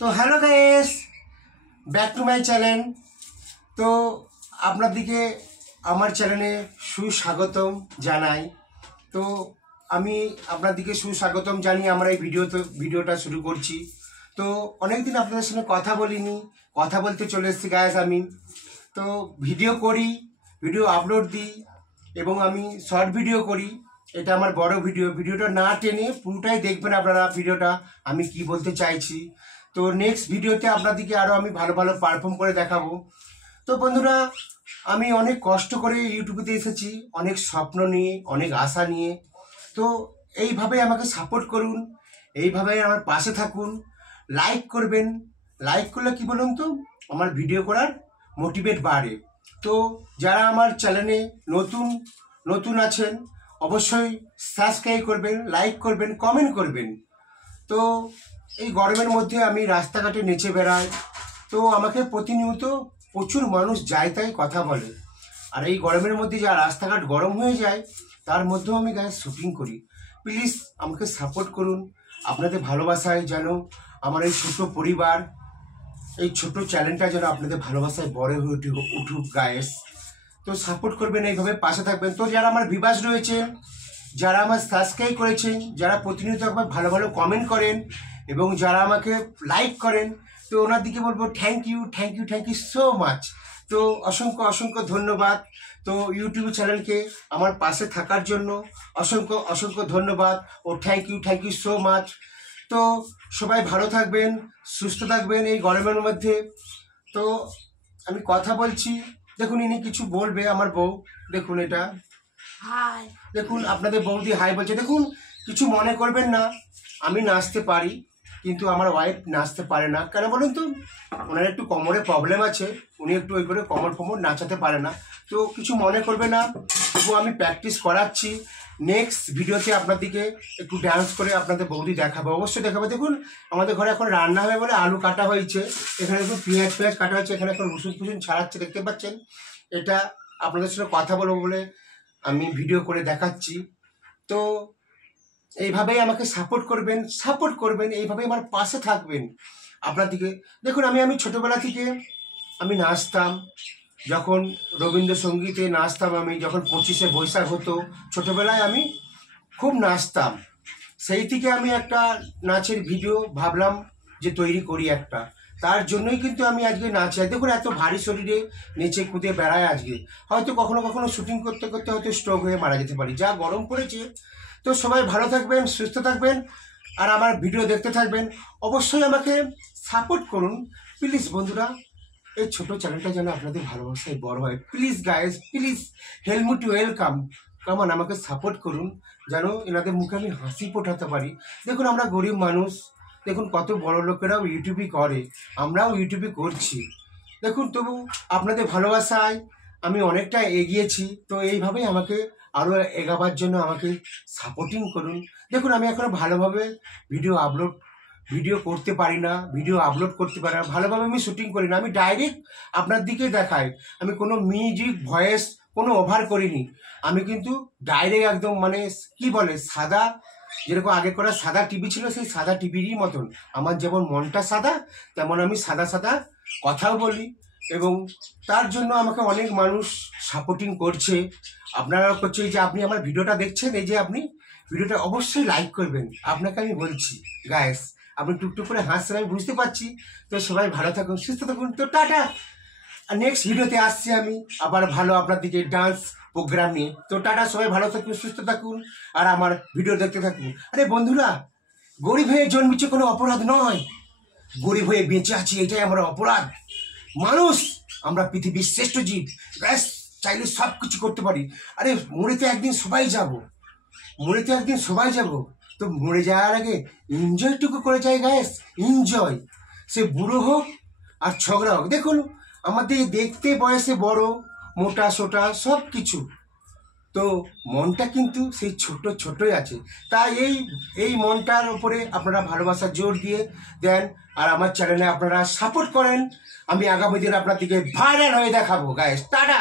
তো hello guys, back to my channel. তো আপনাদেরকে আমার চ্যানেলে সুস্বাগতম জানাই। তো আমি আপনাদেরকে সুস্বাগতম জানিয়ে আমরা এই ভিডিওটা শুরু করছি। তো অনেকদিন আপনাদের সঙ্গে কথা বলিনি, কথা বলতে চলে এসেছি গাইস। আমি তো ভিডিও করি, ভিডিও আপলোড দিই এবং আমি শর্ট ভিডিও করি। এটা আমার বড় ভিডিওটা না টেনে পুরোটাই দেখবেন আপনারা ভিডিওটা, আমি কি বলতে চাইছি। তো নেক্সট ভিডিওতে আপনাদেরকে আরও আমি ভালো ভালো পারফর্ম করে দেখাবো। তো বন্ধুরা, আমি অনেক কষ্ট করে ইউটিউবেতে এসেছি, অনেক স্বপ্ন নিয়ে, অনেক আশা নিয়ে। তো এইভাবে আমাকে সাপোর্ট করুন, এইভাবে আমার পাশে থাকুন, লাইক করবেন। লাইক করলে কি বলুন তো, আমার ভিডিও করার মোটিভেট বাড়ে। তো যারা আমার চ্যানেলে নতুন আছেন অবশ্যই সাবস্ক্রাইব করবেন, লাইক করবেন, কমেন্ট করবেন। তো এই গরমের মধ্যে আমি রাস্তাঘাটে নেচে বেড়াই। তো আমাকে প্রতিনিয়ত প্রচুর মানুষ যায় তাই কথা বলে। আর এই গরমের মধ্যে যা রাস্তাঘাট গরম হয়ে যায় তার মধ্যেও আমি গায়ে শুটিং করি। প্লিজ আমাকে সাপোর্ট করুন। আপনাদের ভালোবাসায় যেন আমার এই ছোট পরিবার, এই ছোট চ্যানেলটা যেন আপনাদের ভালোবাসায় বড় হয়ে উঠুক গায়েস। তো সাপোর্ট করবেন, এইভাবে পাশে থাকবেন। তো যারা আমার ভিউয়ার্স রয়েছেন, যারা আমার সাবস্ক্রাইব করেছেন, যারা প্রতিনিয়ত আমাকে ভালো ভালো কমেন্ট করেন এবং যারা আমাকে লাইক করেন, তো ওনার দিকে বলবো থ্যাংক ইউ সো মাচ। তো অসংখ্য ধন্যবাদ। তো ইউটিউব চ্যানেলকে আমার পাশে থাকার জন্য অসংখ্য ধন্যবাদ ও থ্যাংক ইউ সো মাচ। তো সবাই ভালো থাকবেন, সুস্থ থাকবেন এই গরমের মধ্যে। তো আমি কথা বলছি, দেখুন ইনি কিছু বলবে আমার বউ। দেখুন এটা, হাই। দেখুন আপনাদের বৌদি হাই বলছে। দেখুন কিছু মনে করবেন না, আমি নাচতে পারি কিন্তু আমার ওয়াইফ নাচতে পারে না। কেন বলুন তো, ওনার একটু কোমরে প্রবলেম আছে, উনি একটু ওই করে কোমর নাচাতে পারে না। তো কিছু মনে করবে না, তবু আমি প্র্যাকটিস করাচ্ছি। নেক্সট ভিডিওতে আপনাদেরকে একটু ডান্স করে আপনাদের বৌদি দেখাবো, অবশ্যই দেখাবো। দেখুন আমাদের ঘরে এখন রান্না হবে বলে আলু কাটা হয়েছে, এখানে দেখুন পেঁয়াজ কাটা হয়েছে, এখানে এখন রসুন ছাড়াচ্ছে, দেখতে পাচ্ছেন। এটা আপনাদের সঙ্গে কথা বলবো বলে আমি ভিডিও করে দেখাচ্ছি। তো এইভাবেই আমাকে সাপোর্ট করবেন, এইভাবেই আমার পাশে থাকবেন। আপনাদেরকে দেখুন, আমি ছোটোবেলা থেকে আমি নাচতাম। যখন রবীন্দ্রসঙ্গীতে নাচতাম, আমি যখন 25শে বৈশাখ হতো, ছোটোবেলায় আমি খুব নাচতাম। সেই থেকে আমি একটা নাচের ভিডিও ভাবলাম যে তৈরি করি একটা, তার জন্যই কিন্তু আমি আজকে নাচি। দেখুন এত ভারী শরীরে নেচে কুদে বেড়ায় আজকে, হয়তো কখনো শুটিং করতে করতে হয়তো স্ট্রোক হয়ে মারা যেতে পারি, যা গরম পড়েছে। তো সবাই ভালো থাকবেন, সুস্থ থাকবেন, আর আমার ভিডিও দেখতে থাকবেন। অবশ্যই আমাকে সাপোর্ট করুন প্লিজ বন্ধুরা। এই ছোট চ্যানেলটা যেন আপনাদের ভালোবাসায় বড় হয়। Please guys, please help me to welcome, কামান আমাকে সাপোর্ট করুন যেন এনাদের মুখে আমি হাসি ফোটাতে পারি। দেখুন আমরা গরিব মানুষ, দেখুন কত বড় লোকেরাও ইউটিউবই করে, আমরাও ইউটিউবই করছি। দেখুন তবু আপনাদের ভালোবাসায় আমি অনেকটা এগিয়েছি। তো এইভাবেই আমাকে আরও এগাবার জন্য আমাকে সাপোর্টিং করুন। দেখুন আমি এখনও ভালোভাবে ভিডিও করতে পারি না, ভিডিও আপলোড করতে পারি না, ভালোভাবে আমি শুটিং করি না। আমি ডাইরেক্ট আপনার দিকে দেখাই, আমি কোনো মিউজিক ভয়েস কোনো ওভার করিনি। আমি কিন্তু ডাইরেক্ট একদম মানে কি বলে সাদা, যেরকম আগে করা সাদা টিভি ছিল, সেই সাদা টিভিরই মতন। আমার যেমন মনটা সাদা, তেমন আমি সাদা কথাও বলি, এবং তার জন্য আমাকে অনেক মানুষ সাপোর্টিং করছে। আপনারাও করছে। এই যে আপনি আমার ভিডিওটা দেখছেন, এই যে আপনি ভিডিওটা অবশ্যই লাইক করবেন, আপনাকে আমি বলছি গাইস। আপনি টুকটুক করে হাসছেন, আমি বুঝতে পারছি। তো সবাই ভালো থাকুন, সুস্থ থাকুন। তো টাটা। আর নেক্সট ভিডিওতে আসছি আমি আবার ভালো আপনার দিকে ডান্স প্রোগ্রাম নিয়ে। তো টাটা, সবাই ভালো থাকুন, সুস্থ থাকুন, আর আমার ভিডিও দেখতে থাকুন। আরে বন্ধুরা, গরিব হয়ে জন্মেছে কোনো অপরাধ নয়, গরিব হয়ে বেঁচে আছি এটাই আমার অপরাধ। মানুষ আমরা পৃথিবীর শ্রেষ্ঠ জীব, ব্যাস চাইলে সব কিছু করতে পারি। আরে মরে তো একদিন সবাই যাব, তো মরে যাওয়ার আগে এনজয়টুকু করে যাই গ্যাস, এনজয়। সে বুড়ো হোক আর ঝগড়া হোক। দেখুন আমাদের দেখতে বয়সে বড়, মোটা সোটা সব কিছু, তো মনটা কিন্তু সেই ছোটই আছে। তাই এই মনটার উপরে আপনারা ভালোবাসা জোর দিয়ে দেন, আর আমার চ্যানেলে আপনারা সাপোর্ট করেন। আমি আগামী দিন আপনার দিকে ভাইরাল হয়ে দেখাবো গাইস। টাটা।